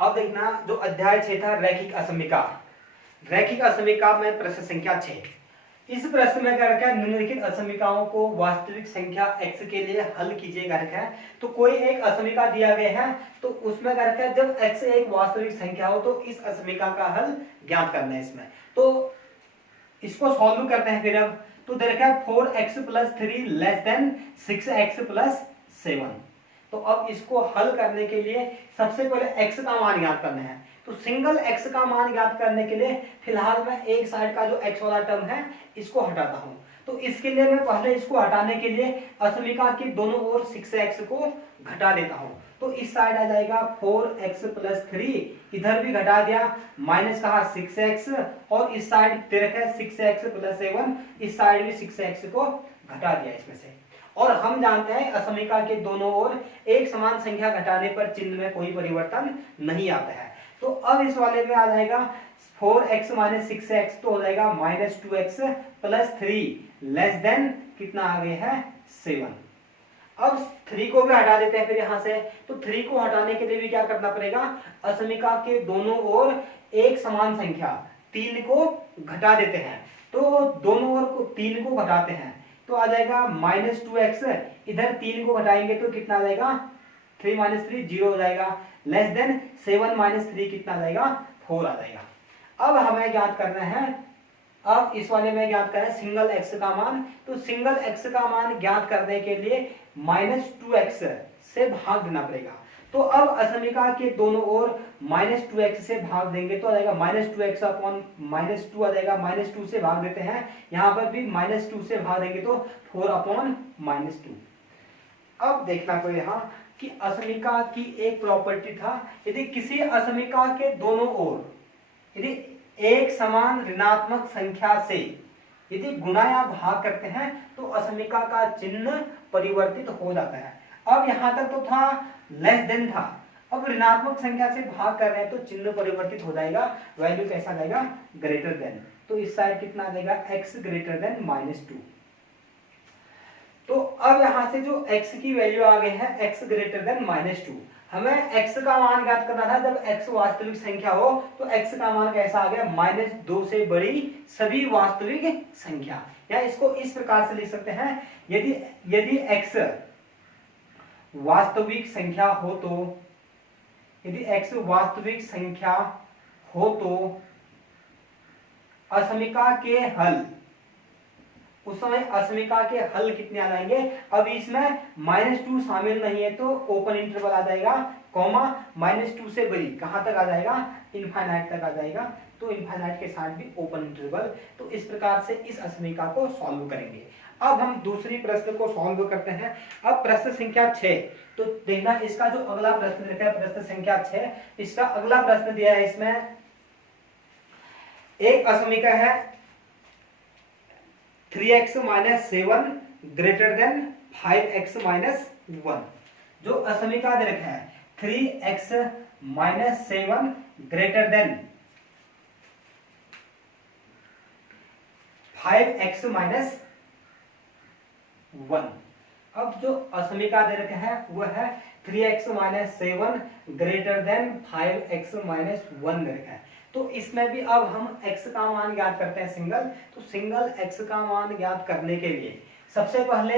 अब देखना जो अध्याय 6 था रैखिक असमीका। रैखिक असमीका में प्रश्न संख्या 6। इस प्रश्न में क्या रखा है, निम्नलिखित असमीकाओं को वास्तविक संख्या x के लिए हल कीजिएगा रखा है। तो कोई एक असमीका दिया गया है तो उसमें क्या रखा है, जब x एक वास्तविक संख्या हो तो इस असमीका का हल ज्ञात करना है इसमें। तो इसको सॉल्व करते हैं फिर। अब तो दे रखा है 4x + 3 लेस देन 6x + 7। तो अब इसको हल करने के लिए सबसे पहले x का मान ज्ञात करना है। तो सिंगल x का मान ज्ञात करने के लिए फिलहाल मैं एक साइड का जो x वाला टर्म है इसको हटाता हूं। तो इसके लिए मैं पहले इसको हटाने के लिए असमीका के दोनों ओर 6x को घटा देता हूं। तो इस साइड आ जाएगा 4x + 3, इधर भी घटा दिया, माइनस कहा 6x, और इस साइड दे रखा है 6x + 7, इस साइड भी 6x को घटा दिया इसमें से। और हम जानते हैं असमीका के दोनों ओर एक समान संख्या घटाने पर चिन्ह में कोई परिवर्तन नहीं आता है। तो अब इस वाले में आ जाएगा 4x - 6x, तो हो जाएगा -2x + 3 लेस देन कितना आ गया है 7। अब 3 को भी हटा देते हैं फिर यहां से। तो 3 को हटाने के लिए भी क्या करना पड़ेगा, असमीका के दोनों ओर एक समान संख्या 3 को घटा देते हैं। तो दोनों ओर को 3 को घटाते हैं तो आ जाएगा -2x, इधर 3 को घटाएंगे तो कितना आ जाएगा 3 - 3 0 हो जाएगा, लेस देन 7 - 3 कितना आ जाएगा 4 आ जाएगा। अब हमें ज्ञात करना है, अब इस वाले में ज्ञात करें सिंगल x का मान। तो सिंगल x का मान ज्ञात करने के लिए -2x से भाग देना पड़ेगा। तो अब असमीका के दोनों ओर -2x से भाग देंगे तो आ जाएगा -2x अपॉन -2 आ जाएगा, -2 से भाग देते हैं, यहां पर भी -2 से भाग देंगे तो 4 अपॉन -2। अब देखना को यहां कि असमीका की एक प्रॉपर्टी था, यदि किसी असमीका के दोनों ओर यदि एक समान ऋणात्मक संख्या से यदि गुणा या भाग करते हैं तो असमीका का चिन्ह परिवर्तित हो जाता है। अब यहां तक तो था लेस देन था, अब ऋणात्मक संख्या से भाग कर रहे हैं तो चिन्ह परिवर्तित हो जाएगा, वैल्यू कैसा जाएगा ग्रेटर देन। तो इस साइड कितना आ जाएगा x ग्रेटर देन -2। तो अब यहां से जो x की वैल्यू आ गई है x ग्रेटर देन -2। हमें x का मान ज्ञात करना था, जब x वास्तविक संख्या हो तो x का मान कैसा आ गया -2 से बड़ी सभी वास्तविक संख्या। या इसको इस प्रकार से लिख सकते हैं, यदि x वास्तविक संख्या हो तो यदि x वास्तविक संख्या हो तो असमीका के हल, उस समय असमीका के हल कितने आ जाएंगे। अब इसमें -2 शामिल नहीं है तो ओपन इंटरवल आ जाएगा, कॉमा -2 से बड़ी कहां तक आ जाएगा इनफाइनाइट तक आ जाएगा, तो इनफाइनाइट के साथ भी ओपन इंटरवल। तो इस प्रकार से इस असमीका को सॉल्व करेंगे। अब हम दूसरी प्रश्न को सॉल्व करते हैं। अब प्रश्न संख्या 6, तो देखना इसका जो अगला प्रश्न लिखा है प्रश्न संख्या 6, इसका अगला प्रश्न दिया है, इसमें एक असमीका है 3x - 7 ग्रेटर देन 5x - 1। जो असमीका दे रखा है 3x - 7 ग्रेटर देन 5x - 1। अब जो असमीका दे रखा है वह है 3x - 7 ग्रेटर देन 5x - 1 दे रखा है। तो इसमें भी अब हम x का मान ज्ञात करते हैं सिंगल। तो सिंगल x का मान ज्ञात करने के लिए सबसे पहले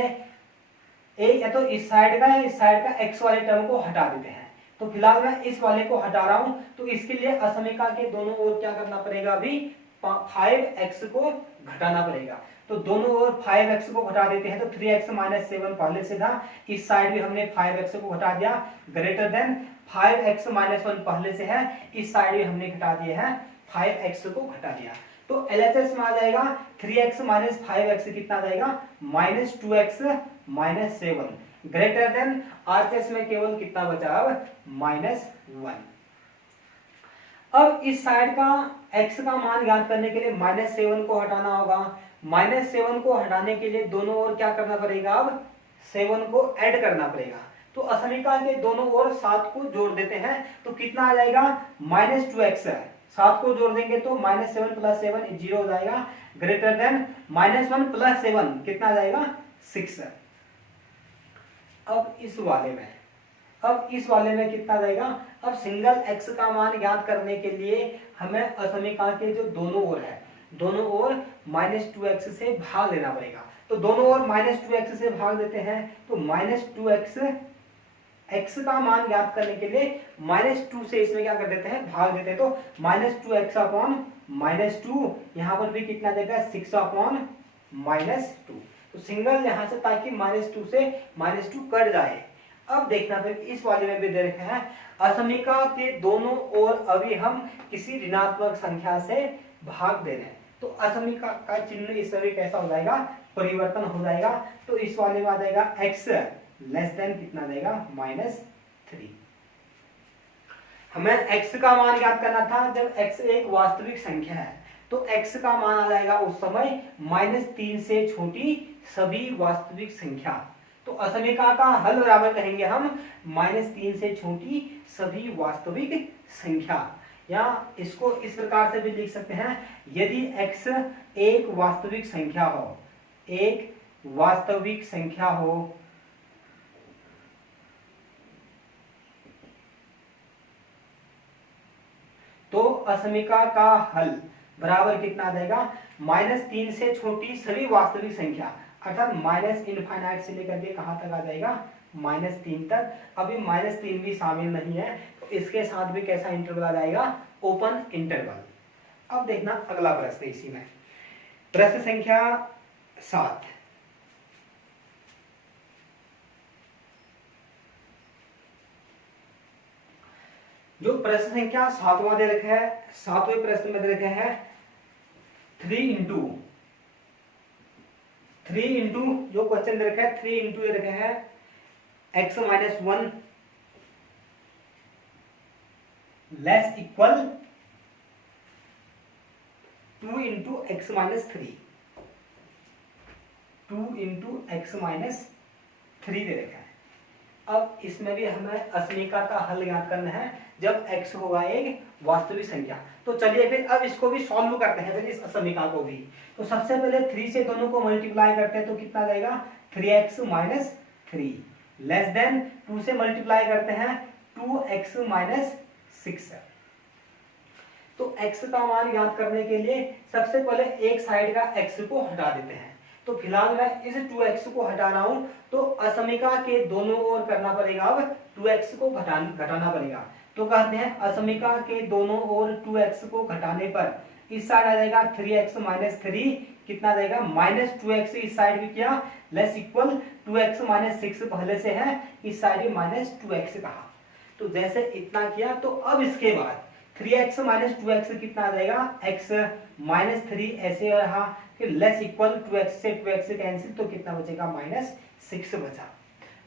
एक या तो इस साइड का या इस साइड का x वाले टर्म को हटा देते हैं। तो फिलहाल मैं इस वाले को हटा रहा हूं, तो इसके लिए असमीका के दोनों ओर क्या करना पड़ेगा, अभी 5x को घटाना पड़ेगा। तो दोनों ओर 5x को घटा देते हैं तो 3x - 7 पहले से था, इस साइड भी हमने 5x को घटा दिया, ग्रेटर देन 5x - 1 पहले से है, इस साइड भी हमने घटा दिया है 5x को घटा दिया। तो LHS में आ जाएगा 3x - 5x कितना आ जाएगा -2x - 7 ग्रेटर देन RHS में केवल कितना बचा अब -1। अब इस साइड का x का मान ज्ञात करने के लिए -7 को हटाना होगा। -7 को हटाने के लिए दोनों ओर क्या करना पड़ेगा, अब 7 को ऐड करना पड़ेगा। तो असमीका के दोनों ओर 7 को जोड़ देते हैं तो कितना आ जाएगा -2x, 7 को जोड़ देंगे तो -7 + 7 0 हो जाएगा, ग्रेटर देन -1 + 7 कितना आ जाएगा 6। अब इस वाले में अब इस वाले में कितना देगा, अब सिंगल x का मान ज्ञात करने के लिए हमें असमीका के जो दोनों ओर है, दोनों ओर -2x से भाग देना पड़ेगा। तो दोनों ओर -2x से भाग देते हैं, तो -2x, x का मान ज्ञात करने के लिए -2 से इसमें क्या कर देते हैं, भाग देते हैं। तो -2x अपॉन -2, यहाँ पर भी कितना देगा 6 अपॉन -2। तो सिंगल यहाँ से, ताकि -2 से -2 कट जाए। अब देखना फिर इस वाले में भी दे रखे हैं, असमीका के दोनों ओर अभी हम किसी ऋणात्मक संख्या से भाग दे रहे हैं, तो असमीका का चिन्ह इसमें भी कैसा हो जाएगा, परिवर्तन हो जाएगा। तो इस वाले में आ जाएगा x लेस देन कितना देगा, -3। हमें x का मान ज्ञात करना था, जब x एक वास्तविक संख्या है तो x का मान आ जाएगा उस समय -3 से छोटी सभी वास्तविक संख्या। तो असमीका का हल बराबर कहेंगे हम -3 से छोटी सभी वास्तविक संख्या, या इसको इस प्रकार से भी लिख सकते हैं, यदि x एक वास्तविक संख्या हो, एक वास्तविक संख्या हो, तो असमीका का हल बराबर कितना देगा, -3 से छोटी सभी वास्तविक संख्या, अर्थात -∞ से लेकर के कहां तक आ जाएगा, -3 तक। अभी -3 भी शामिल नहीं है, तो इसके साथ भी कैसा इंटरवल आ जाएगा, ओपन इंटरवल। अब देखना अगला प्रश्न इसी में, प्रश्न संख्या 7। जो प्रश्न संख्या 7वां दे रखा है, 7वें प्रश्न में दे रखा है 3 इंटू जो क्वेश्चन दे रखा है 3 इंटू दे रखा है x - 1 less equal 2 into x - 3, 2 into x - 3 दे रखा है। अब इसमें भी हमें असमीका का हल ज्ञात करना है, जब x होगा एक वास्तविक संख्या। तो चलिए फिर अब इसको भी सॉल्व करते हैं, फिर इस असमीका को भी। तो सबसे पहले 3 से दोनों को मल्टीप्लाई करते हैं, तो कितना जाएगा, 3x - 3 लेस देन 2 से मल्टीप्लाई करते हैं 2x - 6। तो x का मान ज्ञात करने के लिए सबसे पहले एक साइड का x को हटा देते हैं। तो फिलहाल मैं इस 2x को हटा रहा हूं, तो असमीका के दोनों ओर करना पड़ेगा, अब 2x को घटाना पड़ेगा। तो कहते हैं असमीका के दोनों ओर 2x को घटाने पर इस साइड आ जाएगा 3x - 3, कितना जाएगा, -2x इस साइड भी किया, लेस इक्वल 2x - 6 पहले से है, इस साइड भी -2x कहा। तो जैसे इतना किया, तो अब इसके बाद 3x - 2x कितना आ जाएगा, x - 3 ऐसे रहा, फिर लेस इक्वल 2x से 2x कैंसिल, तो कितना बचेगा, -6 बचा।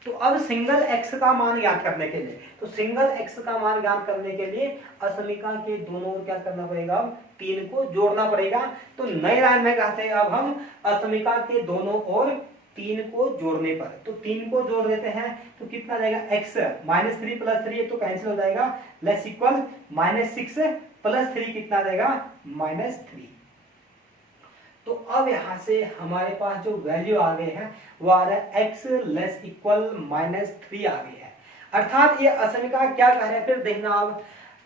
तो अब सिंगल x का मान ज्ञात करने के लिए, तो सिंगल x का मान ज्ञात करने के लिए असमीका के दोनों ओर क्या करना पड़ेगा, 3 को जोड़ना पड़ेगा। तो नई लाइन में कहते हैं अब हम असमीका के दोनों ओर 3 को जोड़ने पर, तो 3 को जोड़ देते हैं, तो कितना जाएगा, x -3 + 3 है तो कैंसिल हो जाएगा, लेस इक्वल -6 + 3 कितना जाएगा, -3। तो अब यहां से हमारे पास जो वैल्यू आ गए हैं वो आ रहा है x लेस इक्वल -3 आ गई है। अर्थात ये असमीका क्या कह रहे हैं, फिर देखना अब,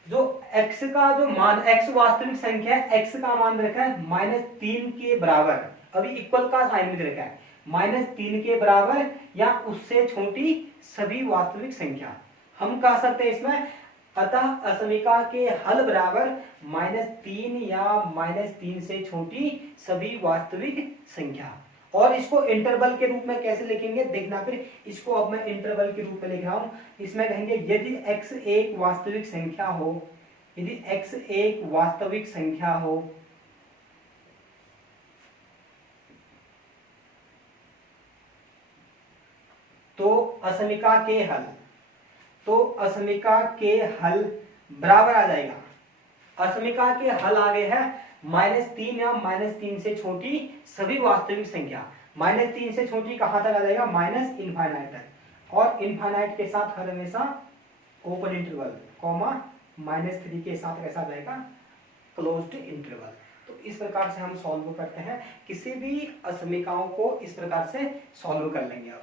जो x का जो मान, x वास्तविक संख्या है, x का मान रखा है -3 के बराबर, अभी इक्वल का साइन भी रखा है, -3 के बराबर या उससे छोटी सभी वास्तविक संख्या हम कह सकते हैं इसमें। अतः असमीका के हल बराबर -3 या -3 से छोटी सभी वास्तविक संख्या। और इसको इंटरवल के रूप में कैसे लिखेंगे देखना, फिर इसको अब मैं इंटरवल के रूप में लिख रहा हूं। इसमें कहेंगे यदि x एक वास्तविक संख्या हो, यदि x एक वास्तविक संख्या हो, तो असमीका के हल, तो असमीका के हल बराबर आ जाएगा, असमीका के हल आगे है -3 या -3 से छोटी सभी वास्तविक संख्या। -3 से छोटी कहां तक आ जाएगा, ∞ तक, और इनफाइनाइट के साथ हर हमेशा ओपन इंटरवल कॉमा -3 के साथ कैसा जाएगा, क्लोज्ड इंटरवल। तो इस प्रकार से हम सॉल्व करते हैं, किसी भी असमीकाओं को इस प्रकार से सॉल्व कर लेंगे अब।